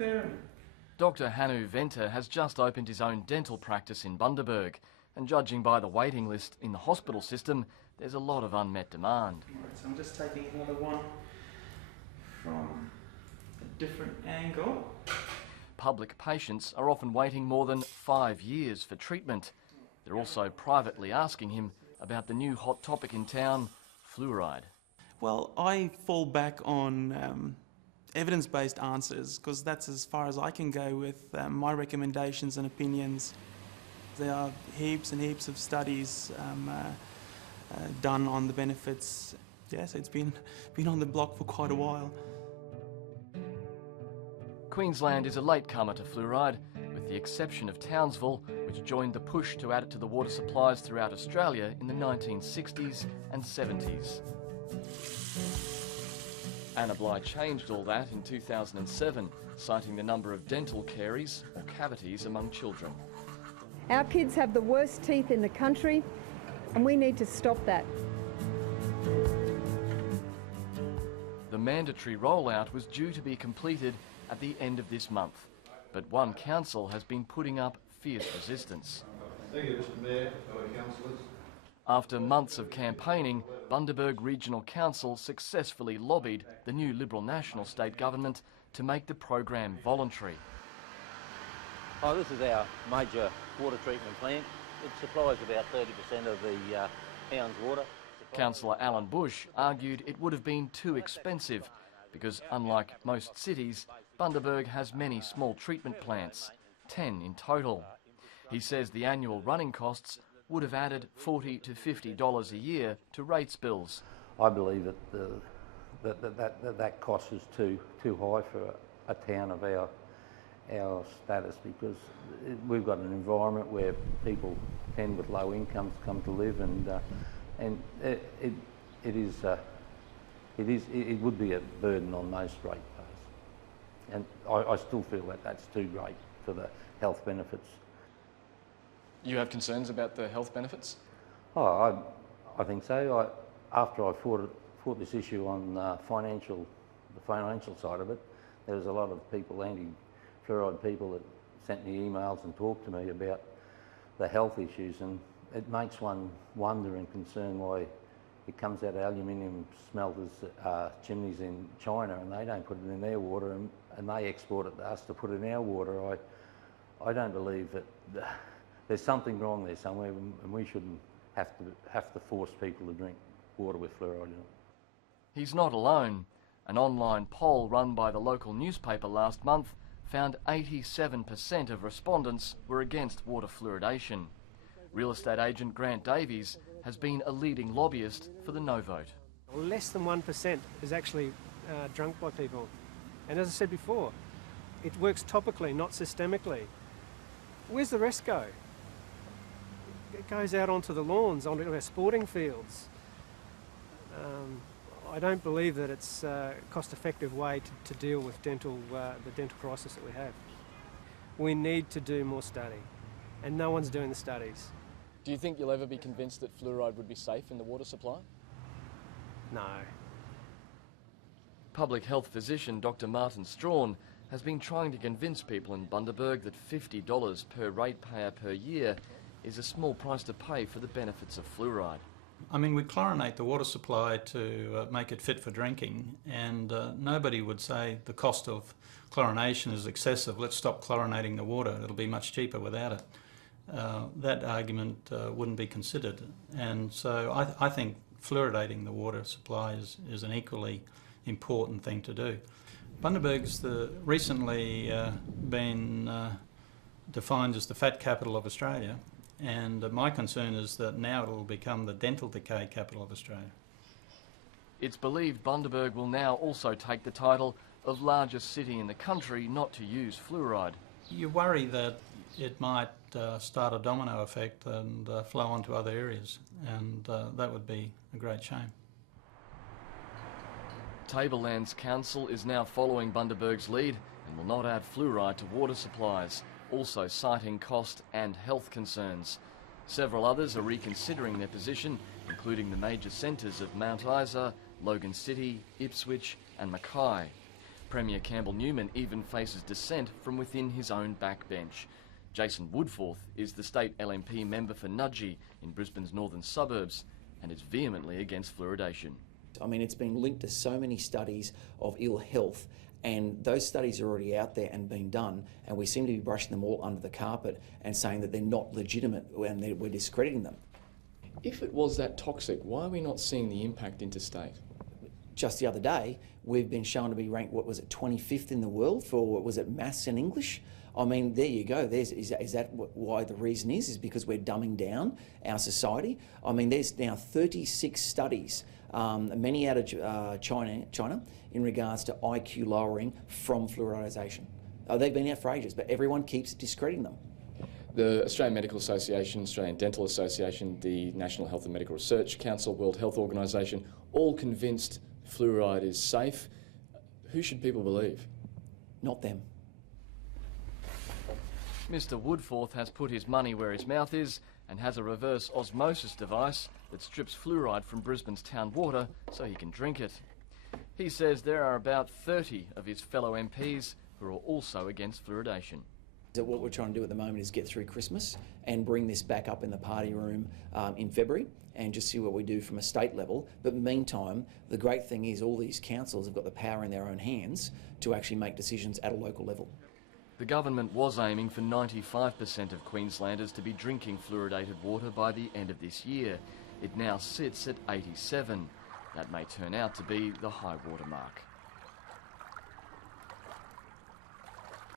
therapy. Dr Hanu Venter has just opened his own dental practice in Bundaberg, and judging by the waiting list in the hospital system, there's a lot of unmet demand. Right, so I'm just taking another one from a different angle. Public patients are often waiting more than 5 years for treatment. They're also privately asking him about the new hot topic in town, fluoride. Well, I fall back on evidence-based answers because that's as far as I can go with my recommendations and opinions. There are heaps and heaps of studies done on the benefits. Yes, it's been on the block for quite a while. Queensland is a latecomer to fluoride, with the exception of Townsville, which joined the push to add it to the water supplies throughout Australia in the 1960s and 70s. Anna Bligh changed all that in 2007, citing the number of dental caries or cavities among children. Our kids have the worst teeth in the country, and we need to stop that. The mandatory rollout was due to be completed at the end of this month, but one council has been putting up fierce resistance. Thank you, Mr Mayor, fellow councillors. After months of campaigning, Bundaberg Regional Council successfully lobbied the new Liberal National State Government to make the program voluntary. Oh, this is our major water treatment plant. It supplies about 30% of the town's water. Councillor Alan Bush argued it would have been too expensive because, unlike most cities, Bundaberg has many small treatment plants, 10 in total. He says the annual running costs would have added $40 to $50 a year to rates bills. I believe that that cost is too high for a town of our status, because we've got an environment where people tend with low incomes come to live, and it would be a burden on most ratepayers, and I still feel that that's too great for the health benefits. You have concerns about the health benefits? Oh, I think so. After I fought this issue on the financial side of it, there was a lot of people, anti-fluoride people, that sent me emails and talked to me about the health issues, and it makes one wonder and concern why it comes out of aluminium smelters, chimneys in China, and they don't put it in their water, and they export it to us to put in our water. I don't believe that there's something wrong there somewhere, and we shouldn't have to force people to drink water with fluoride in it. He's not alone. An online poll run by the local newspaper last month found 87% of respondents were against water fluoridation. Real estate agent Grant Davies has been a leading lobbyist for the no vote. Less than 1% is actually drunk by people. And as I said before, it works topically, not systemically. Where's the rest go? It goes out onto the lawns, onto our sporting fields. I don't believe that it's a cost-effective way to deal with the dental crisis that we have. We need to do more study, and no one's doing the studies. Do you think you'll ever be convinced that fluoride would be safe in the water supply? No. Public health physician Dr Martin Strawn has been trying to convince people in Bundaberg that $50 per ratepayer per year is a small price to pay for the benefits of fluoride. I mean, we chlorinate the water supply to make it fit for drinking, and nobody would say the cost of chlorination is excessive. Let's stop chlorinating the water. It'll be much cheaper without it. That argument wouldn't be considered, and so I think fluoridating the water supply is an equally important thing to do. Bundaberg's recently been defined as the fat capital of Australia, and my concern is that now it will become the dental decay capital of Australia. It's believed Bundaberg will now also take the title of largest city in the country not to use fluoride. You worry that it might start a domino effect and flow onto other areas, and that would be a great shame. Tablelands Council is now following Bundaberg's lead and will not add fluoride to water supplies, also citing cost and health concerns. Several others are reconsidering their position, including the major centres of Mount Isa, Logan City, Ipswich and Mackay. Premier Campbell Newman even faces dissent from within his own backbench. Jason Woodforth is the state LNP member for Nudgee in Brisbane's northern suburbs and is vehemently against fluoridation. I mean, it's been linked to so many studies of ill health, and those studies are already out there and being done, and we seem to be brushing them all under the carpet and saying that they're not legitimate and we're discrediting them. If it was that toxic, why are we not seeing the impact interstate? Just the other day, we've been shown to be ranked, what was it, 25th in the world for, what was it, maths and English? I mean, there you go. Is that why the reason is because we're dumbing down our society? I mean, there's now 36 studies, many out of China, in regards to IQ lowering from fluoridisation. They've been out for ages, but everyone keeps discrediting them. The Australian Medical Association, Australian Dental Association, the National Health and Medical Research Council, World Health Organisation, all convinced fluoride is safe. Who should people believe? Not them. Mr Woodforth has put his money where his mouth is and has a reverse osmosis device that strips fluoride from Brisbane's town water so he can drink it. He says there are about 30 of his fellow MPs who are also against fluoridation. So what we're trying to do at the moment is get through Christmas and bring this back up in the party room in February and just see what we do from a state level. But meantime, the great thing is all these councils have got the power in their own hands to actually make decisions at a local level. The government was aiming for 95% of Queenslanders to be drinking fluoridated water by the end of this year. It now sits at 87. That may turn out to be the high water mark.